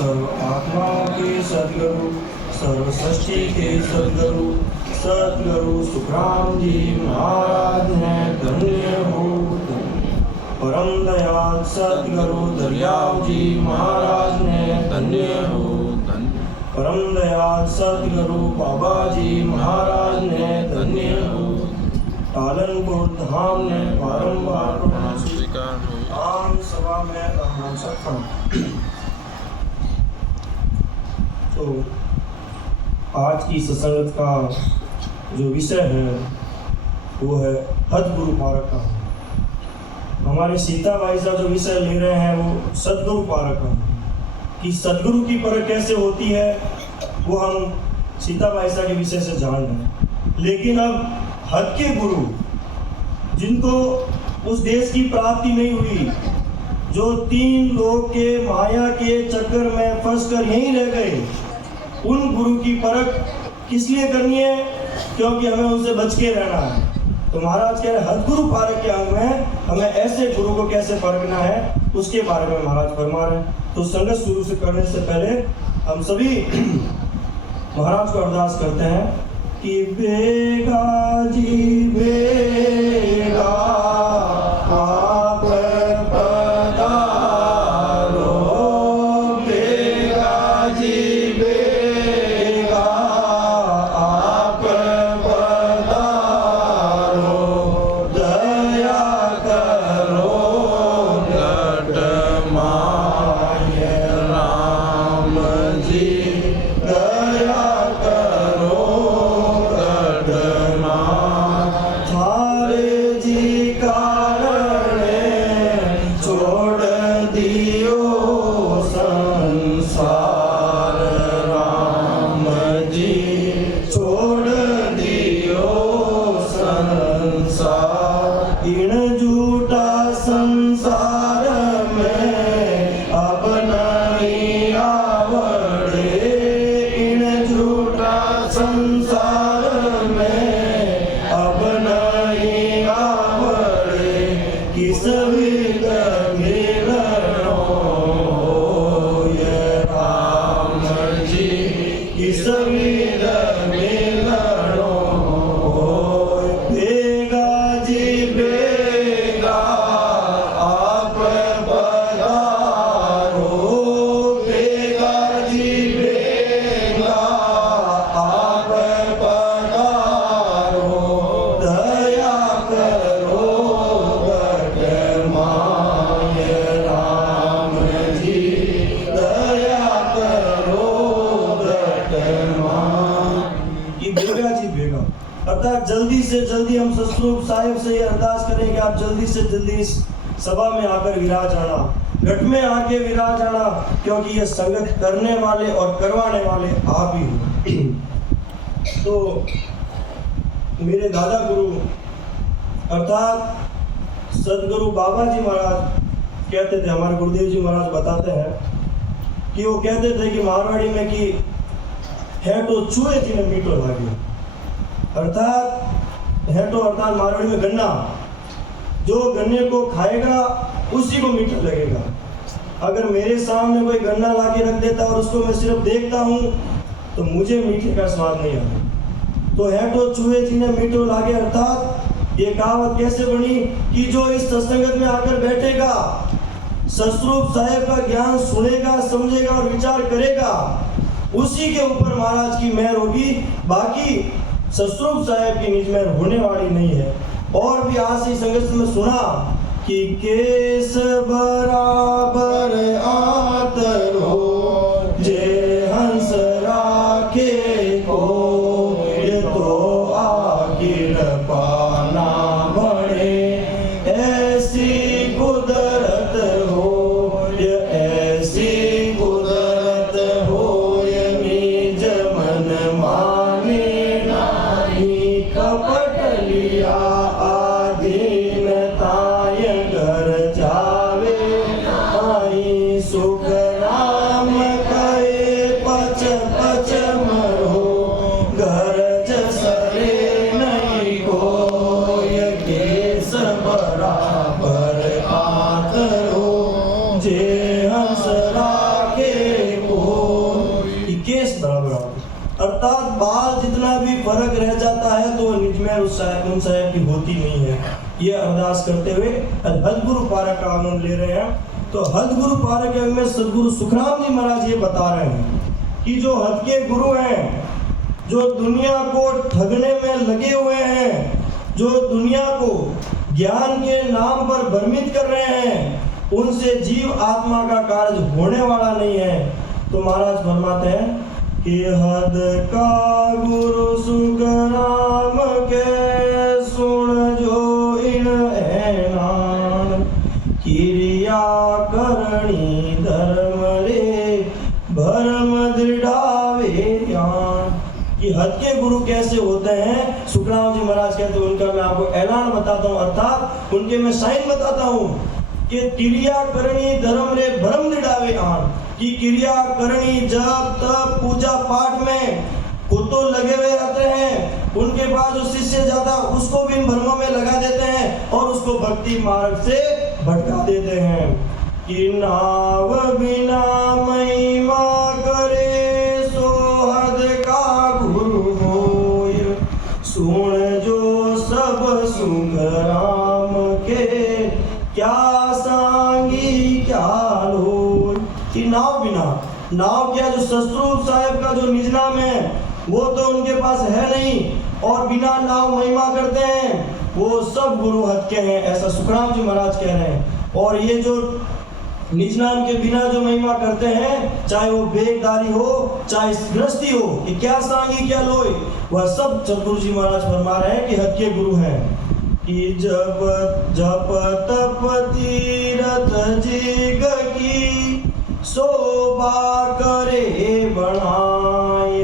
सर्व आत्माओं के सदगुरु, सर्व सृष्टि के सदगुरु, सदगुरु सुखराम जी महाराज ने धन्य हो। परम दयाल सदगुरु दरियाव जी महाराज ने धन्य हो। परम दयाल सदगुरु बाबा जी महाराज ने धन्य हो। पालनपुर धाम ने बारंबार प्रणाम स्वीकार हो। आम सभा में कहना सकता हूँ। तो आज की सत्संग का जो विषय है वो है सद्गुरु पारक का। हमारे सीता भाई साहब जो विषय ले रहे हैं वो सद्गुरु पारक का, कि सद्गुरु की परख कैसे होती है वो हम सीता भाई साहब के विषय से जान रहे हैं। लेकिन अब हद के गुरु जिनको उस देश की प्राप्ति नहीं हुई, जो 3 लोग के माया के चक्कर में फंसकर यहीं रह गए, उन गुरु की परख किस लिए करनी है? क्योंकि हमें उनसे बच के रहना है। तो महाराज कह रहे सद्गुरु पारक के अंग में हमें ऐसे गुरु को कैसे परखना है उसके बारे में महाराज फरमा रहे हैं। तो संगत शुरू से करने से पहले हम सभी महाराज को अरदास करते हैं कि बेगा जी बेगा आप पधारो, बेगा जी बेगा आप पधारो, दया करो लट माय राम जी, दया करो लट थारे जी कारणे छोड़ दियो संसार, राम जी छोड़ दियो संसार। इन झूठा संसार में अब नहीं आवड़े, इन झूठा संसार में अब नहीं आवड़े, किस विध मिलनो ये राम जी, किस विध मिलनो बेगा जी बेगा आप पधारो, बेगा जी बेगा आप पधारो, दया करो लट माय राम जी, दया करो लट माय। ये बेगा जी बेगा अर्थात जल्दी से जल्दी हम सतस्वरूप साहिब से ये अरदास करें कि आप जल्दी से जल्दी इस सभा में आकर विराज आना, घट में आके विराज आना, क्योंकि ये संगत करने वाले और करवाने वाले आप ही हो। तो मेरे दादा गुरु अर्थात सदगुरु बाबा जी महाराज कहते थे, हमारे गुरुदेव जी महाराज बताते हैं कि वो कहते थे कि मारवाड़ी में कि है तो चूहे जी ने मीठो लागे, अर्थात है तो अर्थात मारवाड़ी में गन्ना, जो गन्ने को खाएगा उसी को मीठा लगेगा। अगर मेरे सामने कोई गन्ना लाके रख देता और उसको मैं सिर्फ देखता हूँ तो मुझे मीठे का स्वाद नहीं आता। तो है तो चूहे जी ने मीठो लागे, अर्थात ये कहावत कैसे बनी कि जो इस सत्संगत में आकर बैठेगा, सतस्वरूप साहिब का ज्ञान सुनेगा, समझेगा और विचार करेगा, उसी के ऊपर महाराज की मेहर होगी। बाकी सतस्वरूप साहिब की निज मेहर होने वाली नहीं है। और भी आज से संगत में सुना कि केस बराबर आतरो जे हंस राखे को, ये तो आगिर पाना बड़े, ऐसी कुदरत हो, ये ऐसी कुदरत हो, ये निज मन माने नाही कपट लिया आधीन ताय घर जावे आई सुख अर्थात बाल जितना भी फर्क रह जाता है तो निज में उन साहब की होती नहीं है। ये अरदास करते हुए हदगुरु पारक का आनंद ले रहे हैं। तो हदगुरु पारक में सदगुरु सुखराम जी महाराज ये बता रहे हैं कि जो हद के गुरु हैं, जो दुनिया को ठगने में लगे हुए हैं, जो दुनिया को ज्ञान के नाम पर भ्रमित कर रहे हैं, उनसे जीव आत्मा का कार्य होने वाला नहीं है। तो महाराज फरमाते हैं कि हद का गुरु सुखराम के सुन जो इन ऐनान, क्रिया करणी धर्म रे भरम दृढ़ावे ध्यान। कि हद के गुरु कैसे होते हैं, सुखराम जी महाराज कहते हैं, उनका मैं आपको ऐलान बताता हूँ, अर्थात उनके मैं साइन बताता हूँ कि क्रिया करणी धर्म रे भरम दृढ़ावे आन। कि क्रिया करणी जप तप पूजा पाठ में खुद तो लगे हुए रहते हैं, उनके बाद जो शिष्य जाता उसको भी इन भ्रमों में लगा देते हैं और उसको भक्ति मार्ग से भटका देते हैं। कि नाव बिना महिमा करे सो हद का गुरु होय, सुन जो सब सुखराम के क्या सांगी क्या लोय। कि नाव बिना, नाव क्या, जो ससुर साहब का जो निज नाम है वो तो उनके पास है नहीं, और बिना नाव महिमा करते हैं वो सब गुरु हद के हैं, ऐसा सुखराम जी महाराज कह रहे हैं। और ये जो निज नाम के बिना जो महिमा करते हैं, चाहे वो बेगदारी हो चाहे गृहस्थी हो, कि क्या सांगी क्या लोय, वह सब सतगुरु जी महाराज फरमा रहे हैं कि हद के गुरु हैं। कि जब जप तप तीरथ जिग की शोभा करे बनाय,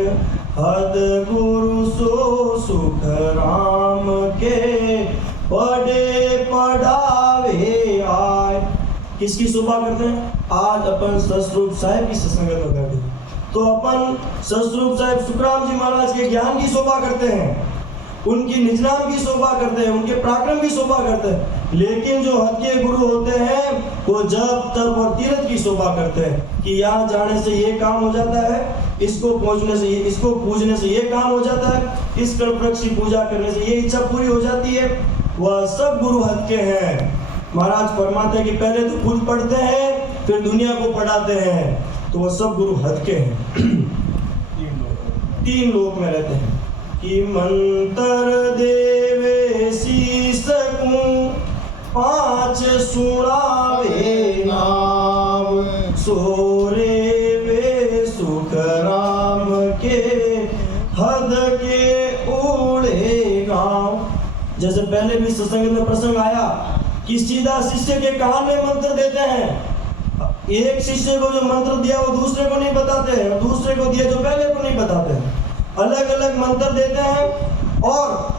हद गुरु सो सुख राम के पढ़े पढ़ावे आय। किसकी शोभा करते हैं? आज अपन सतस्वरूप साहब की सत्संगत में बैठे, तो अपन सतस्वरूप साहब सुखराम जी महाराज के ज्ञान की शोभा करते हैं, उनकी निज नाम की शोभा करते हैं, उनके पराक्रम की शोभा करते हैं। लेकिन जो हद के गुरु होते हैं वो जप तप और तीर्थ की शोभा करते हैं कि यहाँ जाने से ये काम हो जाता है, इसको पहुंचने से, इसको पूजने से ये काम हो जाता है, इस कल्प वृक्ष की पूजा करने से ये इच्छा पूरी हो जाती है। वह सब गुरु हद के हैं। महाराज फरमाते हैं कि पहले तो खुद पढ़ते हैं फिर दुनिया को पढ़ाते हैं, तो वह सब गुरु हद के हैं। तीन लोक में रहते हैं। कि मंत्र देवे शीस को पांच सुनावे नाम, सोरे वे सुख राम के हद के उड़े गाँव। जैसे पहले भी सत्संग में प्रसंग आया कि सीधा शिष्य के कान में मंत्र देते हैं। एक शिष्य को जो मंत्र दिया वो दूसरे को नहीं बताते हैं, दूसरे को दिया जो पहले को नहीं बताते हैं, अलग अलग मंत्र देते हैं। और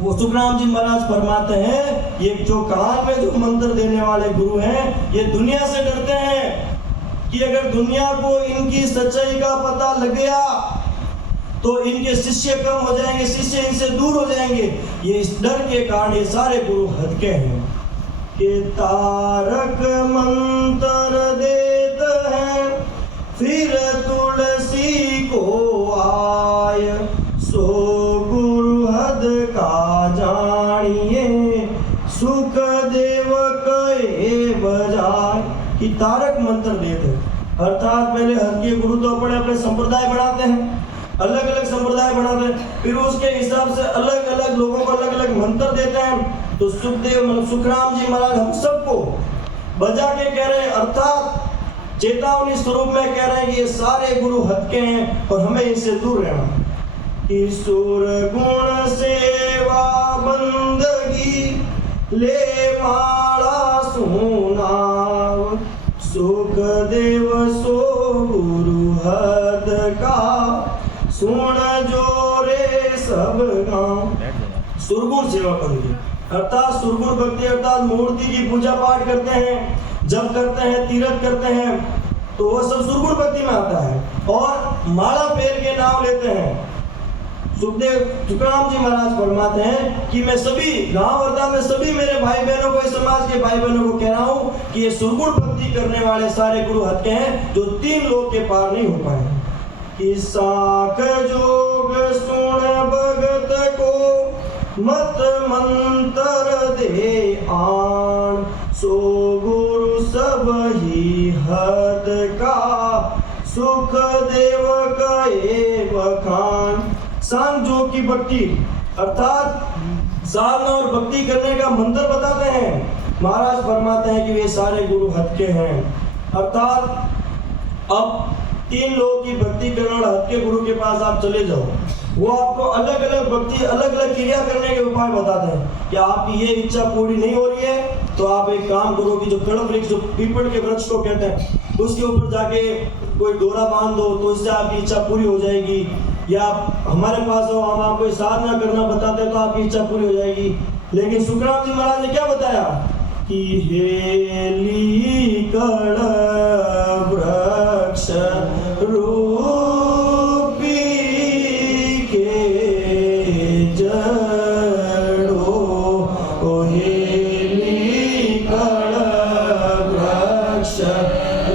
वो सुखराम जी महाराज फरमाते हैं ये जो कान में जो मंत्र देने वाले गुरु हैं ये दुनिया से डरते हैं कि अगर दुनिया को इनकी सच्चाई का पता लग गया तो इनके शिष्य कम हो जाएंगे, शिष्य इनसे दूर हो जाएंगे। ये इस डर के कारण ये सारे गुरु हद के हैं। कि तारक मंत्र देते हैं फिर तुलसी को आय, सो गुरु हद का जानिए सुख देव कहे बजाय। कि तारक मंत्र देते, अर्थात पहले हद के गुरु तो अपने अपने संप्रदाय बनाते हैं, अलग अलग संप्रदाय बनाते हैं, फिर उसके हिसाब से अलग अलग लोगों को अलग अलग मंत्र देते हैं। तो सुखदेव सुखराम जी महाराज हम सबको बजा के कह रहे हैं, अर्थात चेतावनी स्वरूप में कह रहे हैं कि ये सारे गुरु हद के हैं और हमें इनसे दूर रहना। ईश्वर गुण सेवा बंदगी ले माला सुनाव, सुख देव सो गुरु हद का सुन जोरे सब गाँव। सुरगुण सेवा बंदगी अर्थात सुरगुण भक्ति अर्थात मूर्ति की पूजा पाठ करते हैं, जप करते हैं, तीर्थ करते हैं, तो वह सब सुरगुण भक्ति में आता है। और माला फेर के नाम लेते हैं। सुखदेव सुखराम जी महाराज फरमाते हैं कि मैं सभी गांव वर्धा में सभी मेरे भाई बहनों को, इस समाज के भाई बहनों को कह रहा हूँ कि ये सुरगुण भक्ति करने वाले सारे गुरु हद के हैं जो तीन लोक के पार नहीं हो पाए। कि साख जोग सुन भगत को मत मंत्र दे आन, सो गुरु सब ही हद का सुख देव कहे बखान। सांग जोग की भक्ति अर्थात साधना और भक्ति करने का मंत्र बताते हैं। महाराज फरमाते हैं कि वे सारे गुरु हद के हैं, अर्थात अब 3 लोगों की भक्ति करने वाले हद के गुरु के पास आप चले जाओ, वो आपको अलग अलग भक्ति अलग अलग क्रिया करने के उपाय बताते हैं कि आपकी ये इच्छा पूरी नहीं हो रही है तो आप एक काम करो कि जो कड़म वृक्ष, जो पीपल के वृक्ष को कहते हैं, उसके ऊपर जाके कोई डोरा बांध दो तो इससे आपकी इच्छा पूरी हो जाएगी। या हमारे पास हो, हम आपको साधना करना बताते हैं तो आपकी इच्छा पूरी हो जाएगी। लेकिन सुखराम जी महाराज ने क्या बताया कि हेली कड़ वृक्ष रूपी के जड़ो, ओ हेली कड़ वृक्ष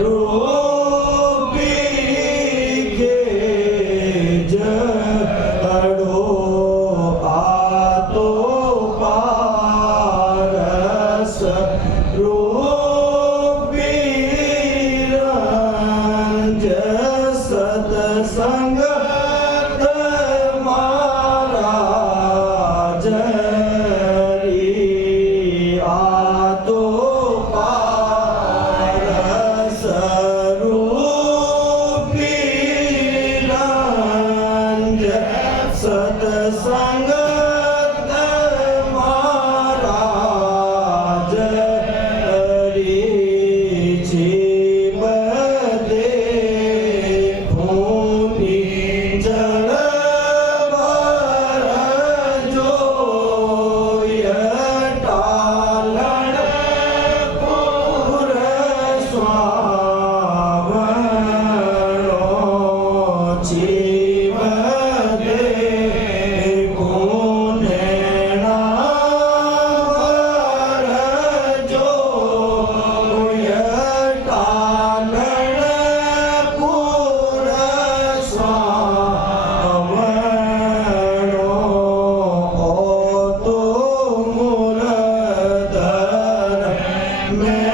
रूपी के जड़ो, आतो पारस रूपी रंज सतसंग महाराज री, आतो पारस रूपी रंज सतसंग महाराज री, जीव दे भूनि जड़ भर जो टालन पुर स्वावरो, जीव दे गुणेना भर जो टालन पुर स्वावरो, ओ तो मुरदर में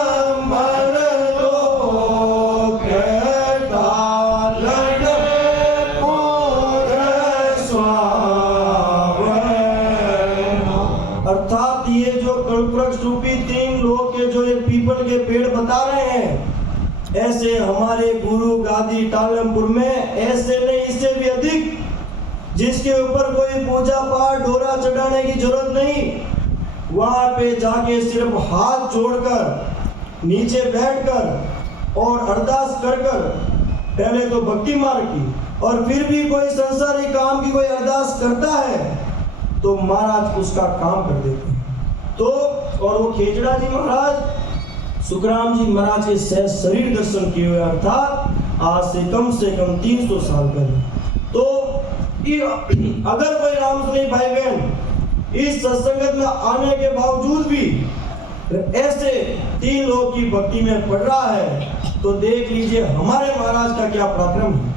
अमर लोक टालन पुर स्वावरो। अर्थात ये जो कल्पवृक्ष रूपी 3 लोग के जो ये पीपल के पेड़ बता रहे हैं, ऐसे हमारे गुरु गादी टालमपुर में ऐसे नहीं, इससे भी अधिक, जिसके ऊपर कोई पूजा पाठ डोरा चढ़ाने की जरूरत नहीं, वहां पे जाके सिर्फ हाथ जोड़कर नीचे बैठकर और अरदास कर कर पहले तो भक्ति मार्ग की, और फिर भी कोई संसारी काम की कोई अरदास करता है तो महाराज उसका काम कर देते हैं। तो और वो खेचड़ा जी महाराज सुखराम जी महाराज के शरीर दर्शन किए हुए, अर्थात आज से कम 300 साल पहले। तो अगर कोई रामसुनी भाई बहन इस सत्संगत में आने के बावजूद भी ऐसे 3 लोगों की भक्ति में पड़ रहा है तो देख लीजिए हमारे महाराज का क्या पराक्रम है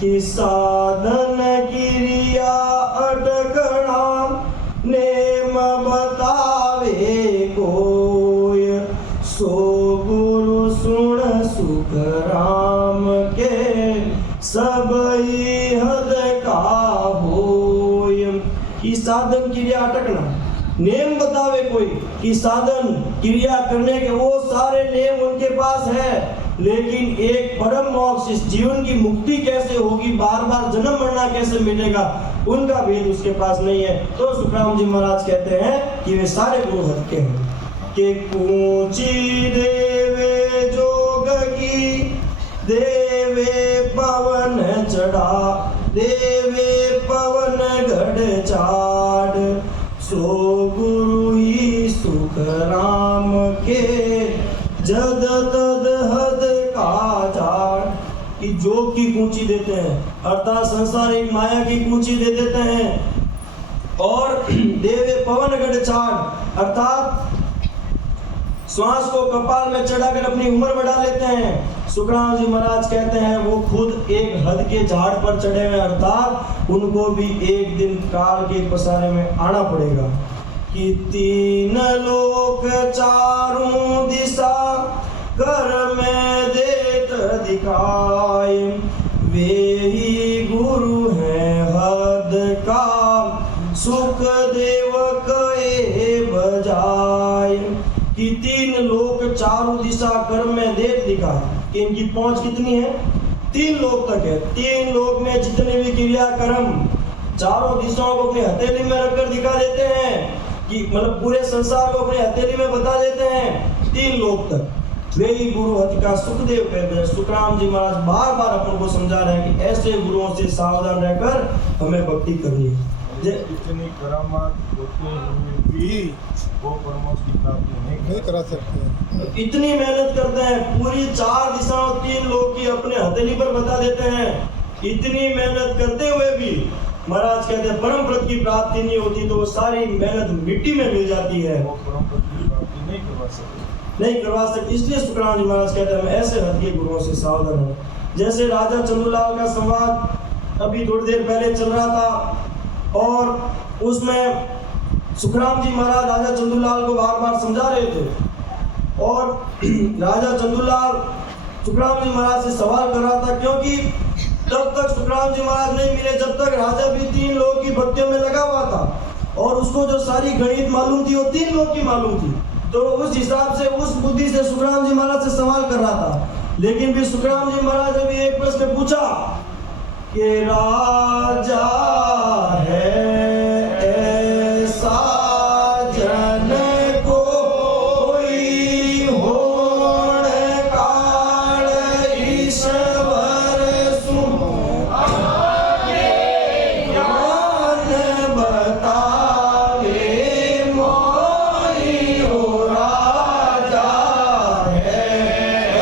कि साधन क्रिया अटकना नेम बतावे कोय, सो गुरु सुन सुख राम के सबई हद का होय। कि साधन क्रिया अटकना, नेम बतावे कोई कि साधन क्रिया करने के वो सारे नेम उनके पास है, लेकिन एक परम मोक्ष, इस जीवन की मुक्ति कैसे होगी, बार बार जन्म मरना कैसे मिलेगा, उनका भेद उसके पास नहीं है। तो सुखराम जी महाराज कहते हैं कि वे सारे गुरु हद के हैं कि कूची देवे जोग की देवे पवन चढ़ा, देवे पवन गढ़ चाड़, सो गुरु ही सुख राम के जद तद हद का जाड़। कि जोग की कूची देते हैं, अर्थात संसारिक माया की कूची दे देते हैं, और देवे पवन गढ़ चाड़, अर्थात श्वास को कपाल में चढ़ाकर अपनी उम्र बढ़ा लेते हैं। सुखराम जी महाराज कहते हैं वो खुद एक हद के झाड़ पर चढ़े हुए, अर्थात उनको भी एक दिन काल के पसारे में आना पड़ेगा। कि तीन लोक चारों दिशा कर में देत दिखाए, वे ही गुरु हैं हद का सुख देव कहे बजाय। कि तीन लोक चारों दिशा कर में देख दिखाए, कि इनकी पहुंच कितनी है, 3 लोक तक है। 3 लोक में जितने भी क्रिया कर्म चारों दिशाओं को अपनी हथेली में रखकर दिखा देते हैं, कि मतलब पूरे संसार को अपनी हथेली में बता देते हैं 3 लोक तक। वे ही गुरु हति का सुखदेव कहते हैं। सुखराम जी महाराज बार बार अपन को समझा रहे हैं कि ऐसे गुरुओं से सावधान रहकर हमें भक्ति करनी है। जितनी करामात होते हुए भी वो परमात्मा की प्राप्ति नहीं करा सकते। इतनी मेहनत करते हैं, पूरी 4 दिशाओं 3 लोग की अपने हथेली पर बता देते हैं। इतनी मेहनत करते हुए भी महाराज कहते हैं परम पद की प्राप्ति नहीं होती, तो वो सारी मेहनत मिट्टी में मिल जाती है। वो परम पद की प्राप्ति नहीं करवा सकते। इसलिए सुखराम जी महाराज कहते हैं हम ऐसे हद के गुरुओं से सावधान हैं। जैसे राजा चंदूलाल का संवाद अभी थोड़ी देर पहले चल रहा था, और उसमें सुखराम जी महाराज राजा चंदूलाल को बार बार समझा रहे थे, और राजा चंदूलाल सुखराम जी महाराज से सवाल कर रहा था, क्योंकि तब तक सुखराम जी महाराज नहीं मिले जब तक राजा भी 3 लोगों की भक्तियों में लगा हुआ था, और उसको जो सारी गणित मालूम थी वो 3 लोगों की मालूम थी। तो उस हिसाब से उस बुद्धि से सुखराम जी महाराज से सवाल कर रहा था। लेकिन भी सुखराम जी महाराज ने भी एक प्रश्न पूछा कि राजा है ऐसा जन कोई होण काल ईश्वर सुहागे ज्ञान बतावे मोहि हो राजा है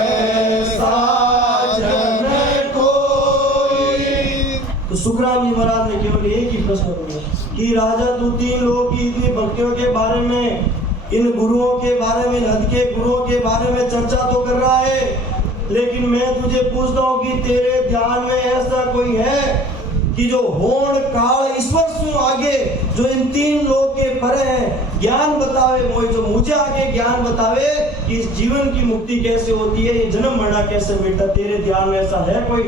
ऐसा जन कोई। तो सुखराम जी महाराज ने केवल एक ही प्रश्न पूछा कि राजा तू 3 लोगों की इतनी भक्तियों के बारे में, इन गुरुओं के बारे में, हद के गुरुओं के बारे में चर्चा तो कर रहा है, लेकिन मैं तुझे पूछता हूँ कि तेरे ध्यान में ऐसा कोई है कि जो होण काल ईश्वर सु आगे, जो इन 3 लोग के परे है, ज्ञान बतावे मोहि, जो मुझे आगे ज्ञान बतावे कि इस जीवन की मुक्ति कैसे होती है, ये जन्म मरना कैसे मिटता, तेरे ध्यान में ऐसा है कोई?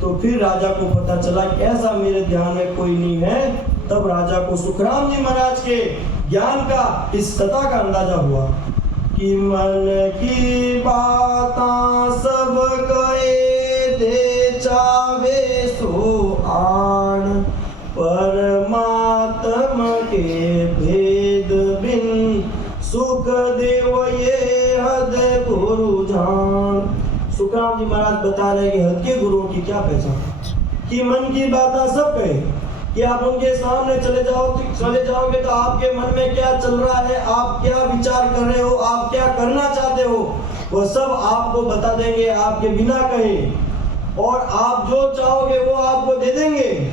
तो फिर राजा को पता चला कि ऐसा मेरे ध्यान में कोई नहीं है। तब राजा को सुखराम जी महाराज के ज्ञान का, इस सत्ता का अंदाजा हुआ कि मन की बातां सब कहे दे चावे सो आन, परमात्मा के भेद बिन सुख देव ये हद गुरु जान। सुखराम जी महाराज बता रहे कि हद के गुरुओं की क्या पहचान, कि मन की बातें सब कहे, कि आप उनके सामने चले जाओगे तो आपके मन में क्या चल रहा है, आप क्या विचार कर रहे हो, आप क्या करना चाहते हो, वो सब आपको बता देंगे आपके बिना कहे, और आप जो चाहोगे वो आपको दे देंगे।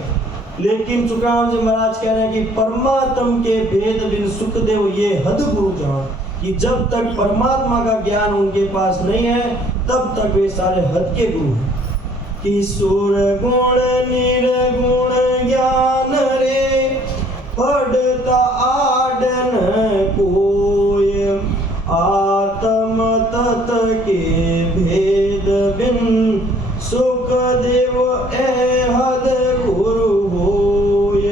लेकिन सुखराम जी महाराज कह रहे हैं कि परमात्मा के भेद बिन सुख देव ये हद गुरु जान, कि जब तक परमात्मा का ज्ञान उनके पास नहीं है तब तक वे सारे हद के गुरु हैं। कि सुर गुण निर्गुण ज्ञान रे पढ़ता आडन कोय, आत्म तत्व के भेद बिन सुख देव ए हद गुरु होय।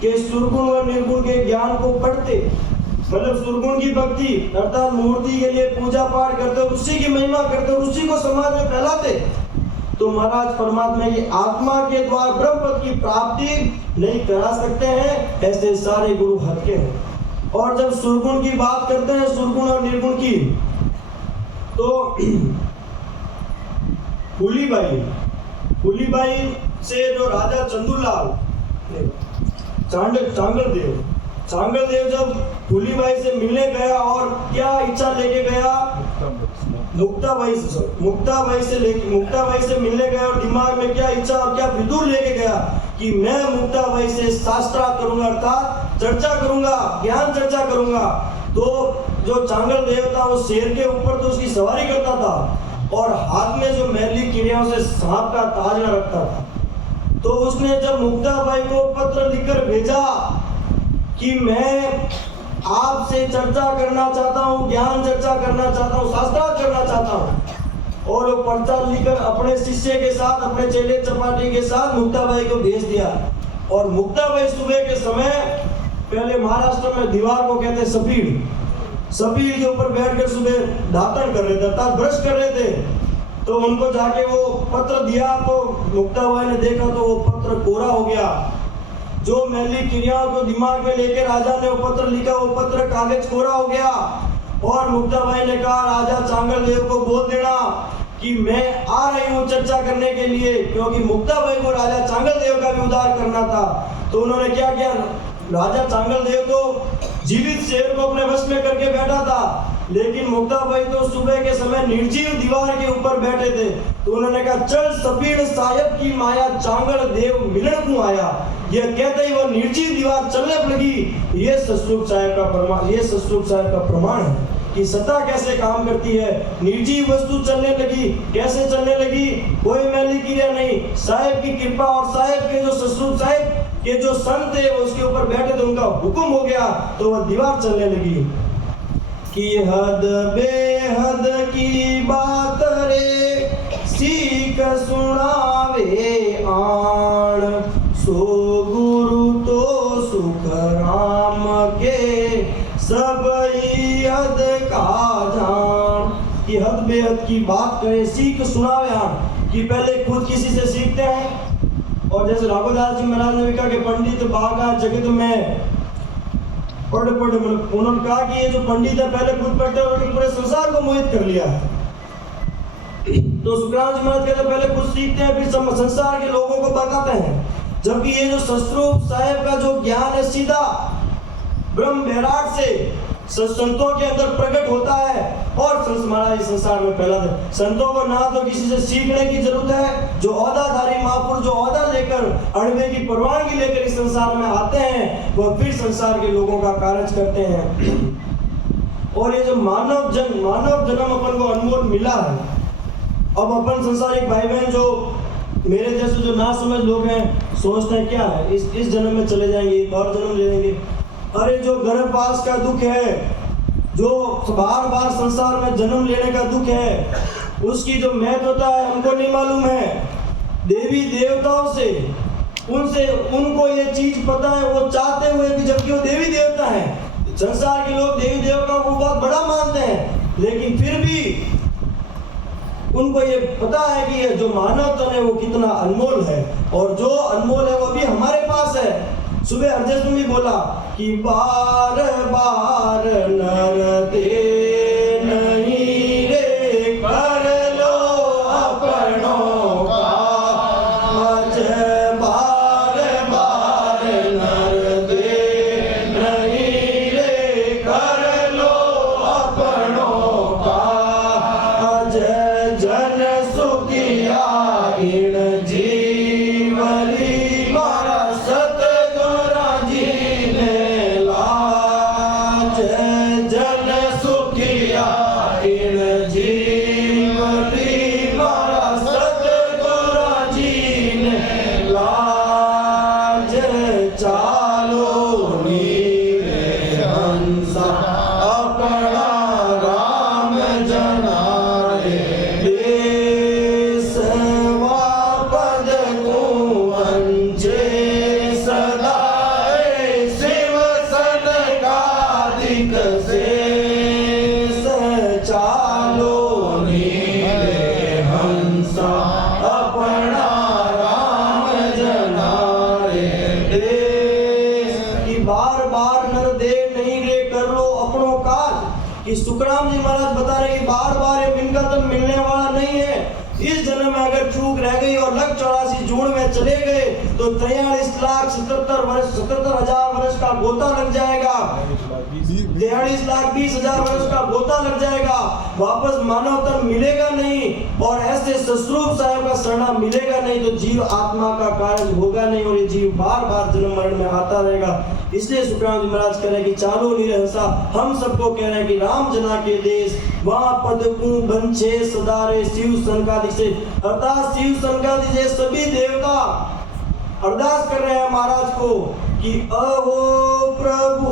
के सुरगुण और निर्गुण के ज्ञान को पढ़ते, मतलब सुरगुण की भक्ति अर्थात मूर्ति के लिए पूजा पाठ करते हो, उसी की महिमा करते हो, उसी को समाज में फैलाते, तो महाराज परमात्मा की आत्मा के द्वारा ब्रह्म पद की प्राप्ति नहीं करा सकते हैं। ऐसे सारे गुरु हद के हैं। और जब सुरगुण की बात करते हैं, सुरगुण और निर्गुण की, तो फूलीबाई से जो राजा चंदूलाल चांगल देव जब फूलीबाई से मिलने गया, और क्या इच्छा लेके गया, मुक्ताबाई से मिलने गया, और दिमाग में क्या इच्छा और क्या विदुर लेके गया कि मैं मुक्ताबाई से शास्त्रार्थ करूंगा, अर्थात चर्चा करूंगा, ज्ञान चर्चा करूंगा। तो जो चांगल देव था वो शेर के ऊपर तो उसकी सवारी करता था, और हाथ में जो मैली क्रियाओं से सांप का ताज न रखता था। तो उसने जब मुक्ताबाई को पत्र लिखकर भेजा कि मैं आपसे चर्चा करना चाहता हूँ, ज्ञान चर्चा करना चाहता हूँ, शास्त्रार्थ करना चाहता हूँ, और वो पर्चा लिखकर अपने शिष्य के साथ, अपने चेले चपाटी के साथ मुक्ताबाई को भेज दिया। और मुक्ताबाई सुबह के समय पहले महाराष्ट्र में दीवार को कहते हैं सपीड़ के ऊपर बैठकर सुबह दातन कर रहे थे, अर्थात ब्रश कर रहे थे। तो उनको जाके वो पत्र दिया तो मुक्ताबाई ने देखा तो वो पत्र कोरा हो गया। जो मैली क्रियाओं को दिमाग में लेकर राजा ने वो पत्र लिखा, वो पत्र कागज कोरा हो गया। और मुक्ताबाई ने कहा राजा चांगलदेव को बोल देना कि मैं आ रही हूँ चर्चा करने के लिए, क्योंकि मुक्ताबाई को राजा चांगलदेव का भी उद्धार करना था। तो उन्होंने क्या किया, राजा चांगलदेव तो जीवित शेर को अपने वश में करके बैठा था, लेकिन मुक्ताबाई तो सुबह के समय निर्जीव दीवार के ऊपर बैठे थे। तो उन्होंने कहा चल सपीड़ साहेब की माया चांगलदेव मिलन को आया। ये कहते ही वो निर्जीव दीवार चलने लगी। ये सतरूप साहेब का प्रमाण है कि सत्ता कैसे काम करती है। निर्जीव वस्तु चलने लगी, कैसे चलने लगी, कोई मैली क्रिया नहीं, साहेब की कृपा। और साहेब के जो सतरूप साहेब के जो संत थे वो उसके ऊपर बैठे थे, उनका हुक्म हो गया तो वह दीवार चलने लगी। कि हद बेहद की बात रे सीख सुनावे आण, सो गुरु तो सुख राम के सबई हद का जान। कि हद बेहद की बात करे सीख सुनावे आण, कि पहले खुद किसी से सीखते हैं। और जैसे राघोदास जी महाराज ने कहा कि पंडित बागा जगत में पढ़ उन्होंने कहा कि ये जो पंडित है पहले खुद पढ़ते हैं, उन्होंने पूरे संसार को मोहित कर लिया है। तो सुखराम जी महाराज कहते हैं पहले खुद सीखते हैं फिर संसार के लोगों को बताते हैं। जबकि ये जो सतरूप साहेब का जो ज्ञान है सीधा ब्रह्म विराट से संतों के अंदर प्रकट होता है और महाराज संसार में फैला है। संतों को ना तो किसी से सीखने की जरूरत है, जो औहदाधारी महापुरुष जो औहदा लेकर अणवे की परवानगी लेकर इस संसार में आते हैं वह फिर संसार के लोगों का कार्य करते हैं। और ये जो मानव जन्म अपन को अनमोल मिला है। अब अपन संसारिक भाई बहन जो मेरे जैसे जो ना समझ लोग हैं सोचते हैं क्या है इस जन्म में चले जाएंगे, और जन्म ले लेंगे। अरे जो गर्भवास का दुख है, जो बार बार संसार में जन्म लेने का दुख है, उसकी जो महत्वता है हमको नहीं मालूम है। देवी देवताओं से उनसे उनको ये चीज पता है, वो चाहते हुए भी, जबकि वो देवी देवता हैं। संसार के लोग देवी देवताओं को बहुत बड़ा मानते हैं, लेकिन फिर भी उनको ये पता है कि ये जो मानव तन है वो कितना अनमोल है, और जो अनमोल है वो भी हमारे पास है। सुबह अर्जस में भी बोला कि बार बार नर दे नहीं रे कर लो अपनों का, बार बार नर दे नहीं रे कर लो अपनों का, जन सुखिया इन जीवली मारा सतगुरा जी ने लाज, जन सुखिया इन जीवली मारा सतगुरा जी ने लाज, चालो नीरे हंसा अपना राम जनारे, पद को वंचे सदाए शिव सनकादिक से, चालो नीरे हंसा अपना राम जनारे देश। कि बार बार नर दे नहीं रे कर लो अपनों काज। कि सुखराम जी महाराज बता रहे कि बार बार ये मिलका तो मिलने वाला नहीं है। इस जन्म में अगर चूक रह गई और 184 जून में चले गए तो 43,77,000 वर्ष का गोता लग जाएगा। 43,20,000 वर्ष का गोता लग जाएगा। वापस मानव तन मिलेगा नहीं, और ऐसे सतरूप साहेब का शरणा मिलेगा नहीं तो जीव आत्मा का कार्य होगा नहीं, और ये जीव बार बार जन्म मरण में आता रहेगा। इसलिए सुखराम जी महाराज कह रहे हैं कि चालो निरहंसा, हम सबको कह रहे हैं कि राम जना के देश वहाँ पद को बंछे सदारे शिव सनकादि से, अर्थात शिव सनकादि से सभी देवता अरदास कर रहे हैं महाराज को कि अहो प्रभु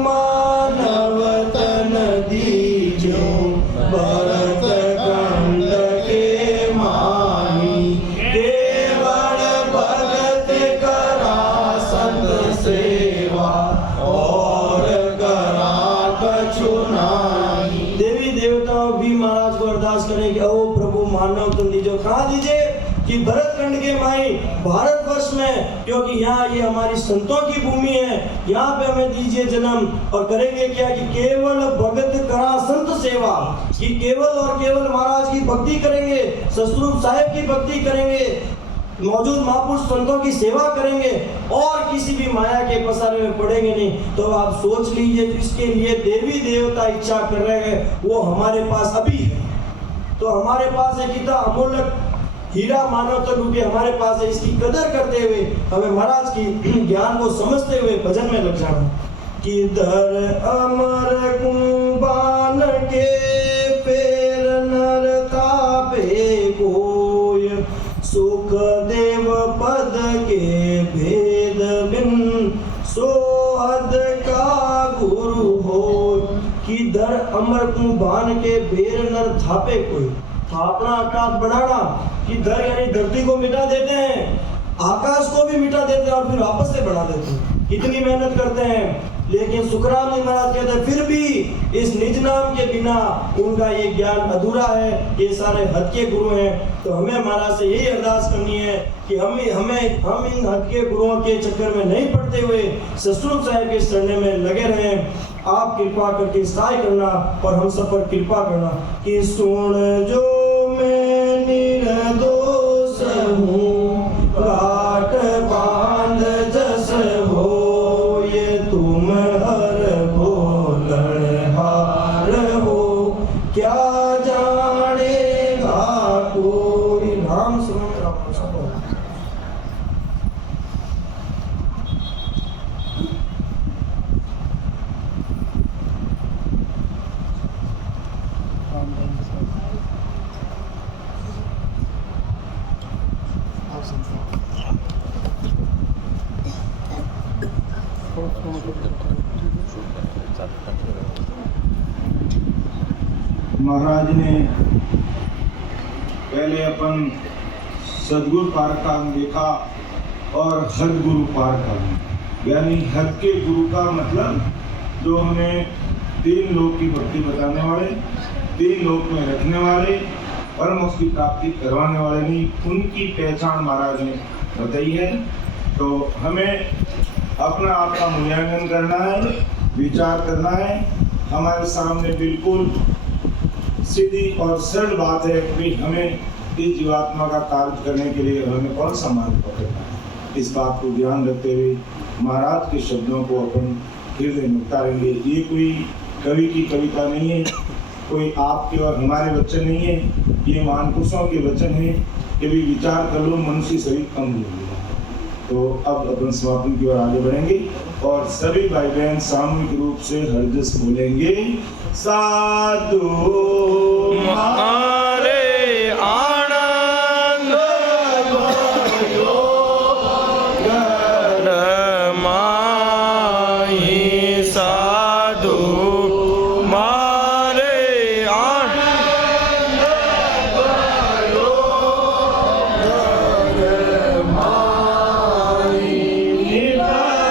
मानव तन दीजो भरत खंड के माही, केवल भगत करा संत सेवा और करा कछु नाही। देवी देवताओं भी महाराज को अरदास करें कि ओ प्रभु मानव तुम दीजो, कहाँ दीजिए कि भरतखंड के माई भारतवर्ष में, क्योंकि यहाँ ये हमारी संतों की भूमि है, यहाँ पे हमें दीजिए जन्म। और करेंगे क्या कि केवल भगत करा संत सेवा, कि केवल और केवल महाराज की भक्ति करेंगे, ससुरूप साहेब की भक्ति करेंगे, मौजूद महापुरुष संतों की सेवा करेंगे और किसी भी माया के पसारे में पड़ेंगे नहीं। तो आप सोच लीजिए जिसके लिए देवी देवता इच्छा कर रहे हैं वो हमारे पास अभी है। तो हमारे पास एक कितना अमूल्य हीरा मानो तो क्योंकि हमारे पास है, इसकी कदर करते हुए हमें महाराज की ज्ञान को समझते हुए भजन में लग जाना। कि धर अमर कुंबान के पैर नर तापे कोय, सुख देव पद के भेद बिन सोहद का गुरु हो। कि धर अमर कुंबान के पैर नर थापे कोय, थापना आकाश बढ़ाना, कि धर यानी धरती को मिटा देते हैं, आकाश को भी मिटा देते हैं और फिर वापस से बढ़ा देते हैं। इतनी मेहनत करते हैं, लेकिन सुखराम जी महाराज कहते हैं फिर भी इस निज नाम के बिना उनका ये ज्ञान अधूरा है, ये सारे हद के गुरु हैं। तो हमें महाराज से यही अरदास करनी है कि हम इन हद के गुरुओं के चक्कर में नहीं पड़ते हुए ससुर साहेब के शरण में लगे रहें। आप कृपा करके सहाय करना और हम सब पर कृपा करना। कि सुन जो मैं निर्दोष हूँ, काट बांध जस हो, ये तुम हर बोलन हार हो, क्या जानेगा कोई। नाम सुनो महाराज ने पहले अपन सदगुरु पार का देखा और हद गुरु पार का, यानी हद के गुरु का मतलब जो हमें तीन लोक की भक्ति बताने वाले, तीन लोक में रखने वाले, परम मोक्ष की प्राप्ति करवाने वाले नहीं, उनकी पहचान महाराज ने बताई है। तो हमें अपना आप का मूल्यांकन करना है, विचार करना है। हमारे सामने बिल्कुल सीधी और सरल बात है कि हमें इस जीवात्मा का कार्य करने के लिए हमें कौन सा मार्ग पकड़ना है। इस बात को ध्यान रखते हुए महाराज के शब्दों को अपन हृदय में उतारेंगे। ये कोई कवि की कविता नहीं है, कोई आपके और हमारे वचन नहीं है, ये महापुरुषों के वचन है। कभी विचार कर लो, मनुष्य शरीर कम हो गया। तो अब अपन समापन की ओर आगे बढ़ेंगे और सभी भाई बहन सामूहिक रूप से हरजस बोलेंगे। साधु हमारे आनंद भयो घर माही, साधु हमारे आनंद भयो घर माही, निपजी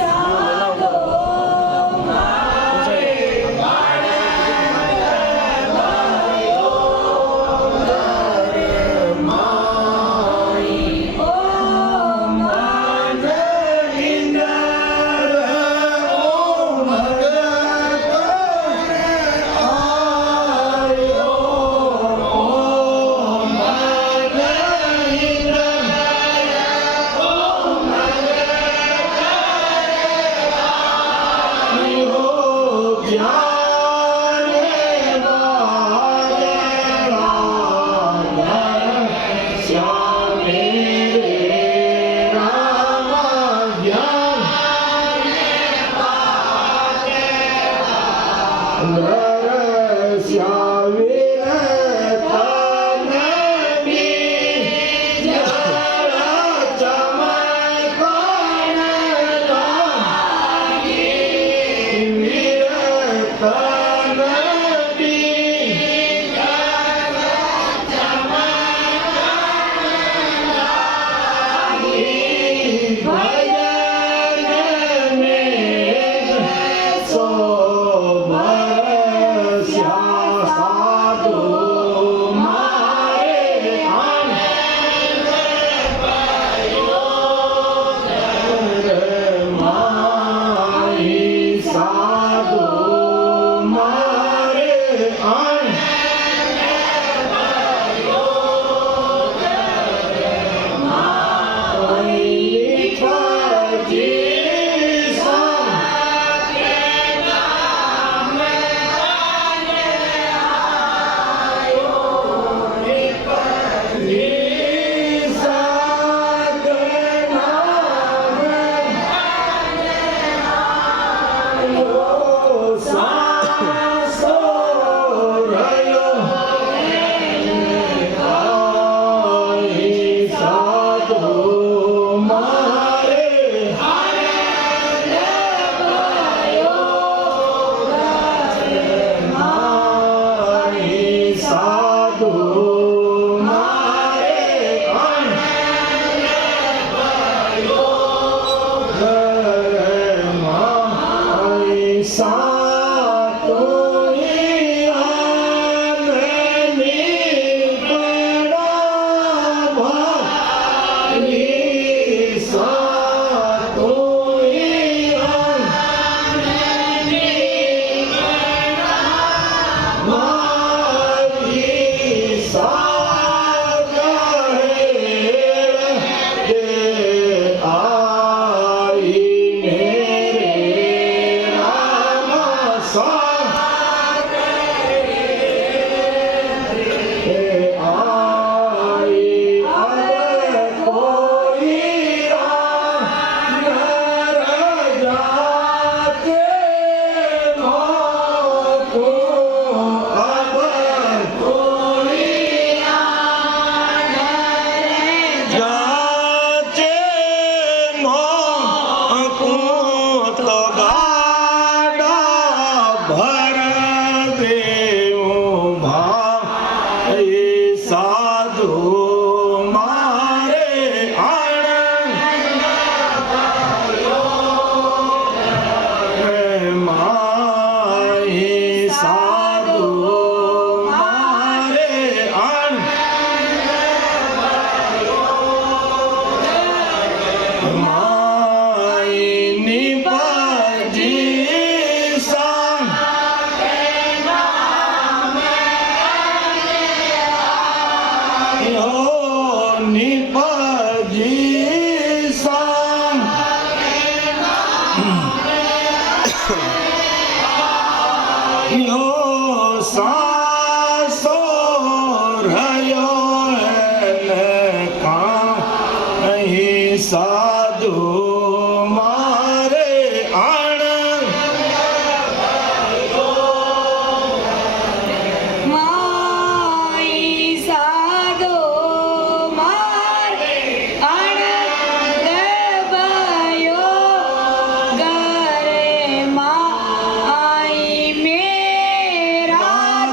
Sa मेरा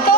तो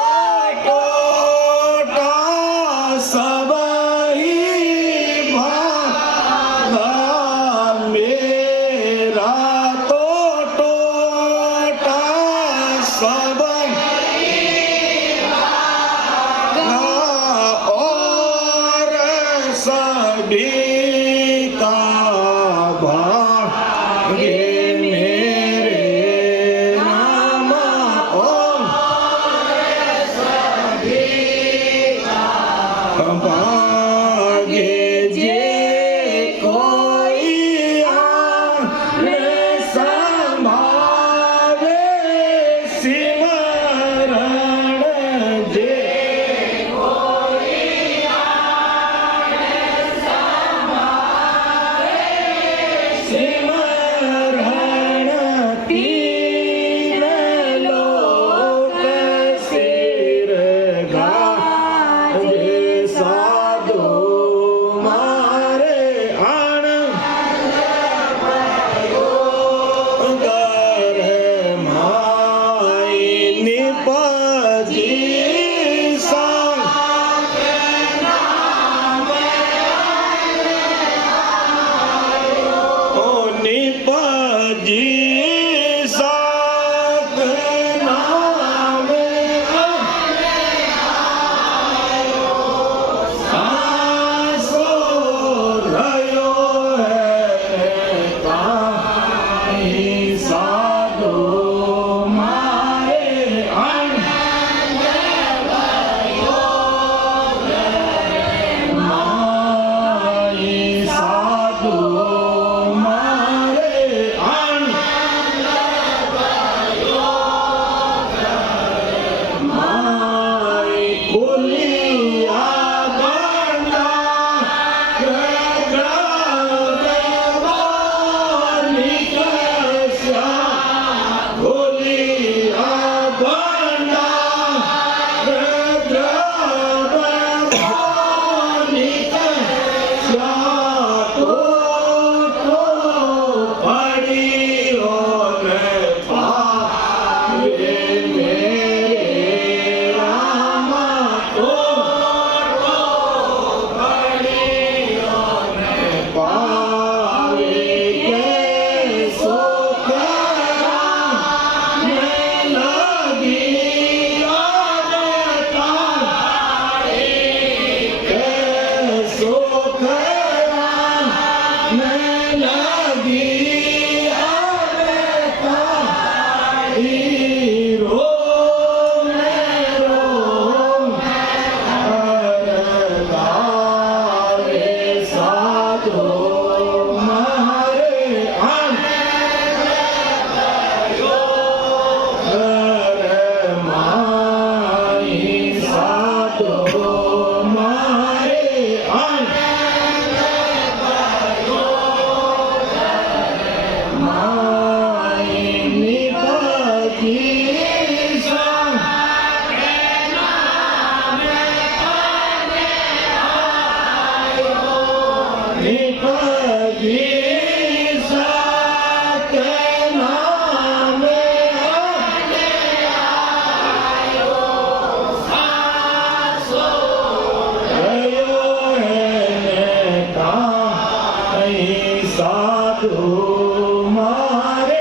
जी साथ नाम सांसो रयो है ताई साधु मारे माई साधु मारे माई कुलिया बंदा निकस्या कुलिया बंदा निकस्या तो पड़ी और पावे मेरे रामा तो पड़ी और पावे के सुख में लगी आदता के सुख में लगी आदता हीरो मेरो अरदारे साधो मारे माई साधो मारे माई निपति निपति सत्य नाम रयो है ताई साधु मारे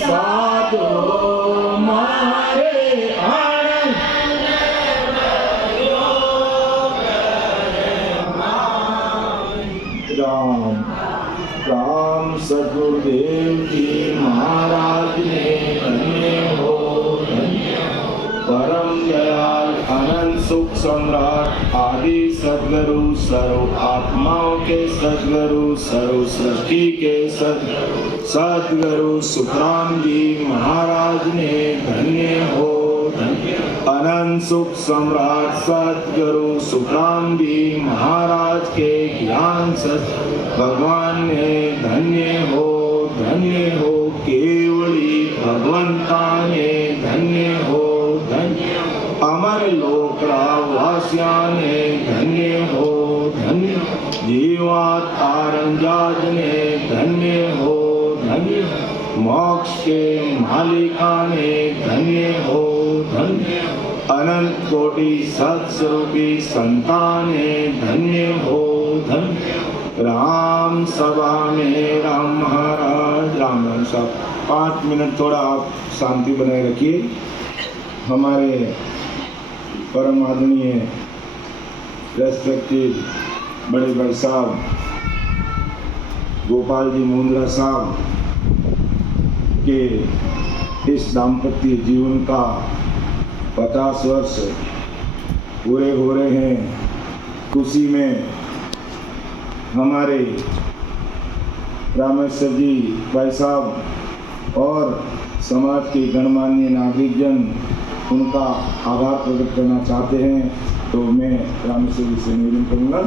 साधु मारे राम राम सदगुरुदेव जी महाराज ने धन्य हो परम दयाल अनंत सुख सम्राट आदि सदगुरु सर्व आत्माओं के सदगुरु सर्व सृष्टि के सदगुरु सुखराम जी महाराज ने धन्य हो अनंत सुख सम्राट सदगुरु सुखराम जी महाराज के ज्ञान सत भगवान ने धन्य हो केवली भगवंता ने धन्य हो अमर लोकड़ा वासिया ने धन्य हो जीवात आरंजाज ने धन्य हो मोक्ष के मालिका ने धन्य हो अनंत कोटि सत्स्वरूपी संतान ने धन्य हो राम सभा में राम महाराज राम साहब 5 मिनट थोड़ा आप शांति बनाए रखिए। हमारे परम आदरणीय रेस्पेक्टेड बड़े भाई साहब गोपाल जी मुंद्रा साहब के इस दाम्पत्य जीवन का 50 वर्ष पूरे हो रहे हैं। खुशी में हमारे रामेश्वर जी भाई साहब और समाज के गणमान्य नागरिकजन उनका आभार प्रकट करना चाहते हैं। तो मैं रामेश्वर जी से निवेदन करूँगा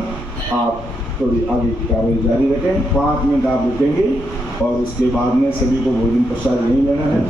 आप थोड़ी आगे की कार्रवाई जारी रखें। 5 मिनट आप रुकेंगे और उसके बाद में सभी को भोजन प्रसाद नहीं लेना है।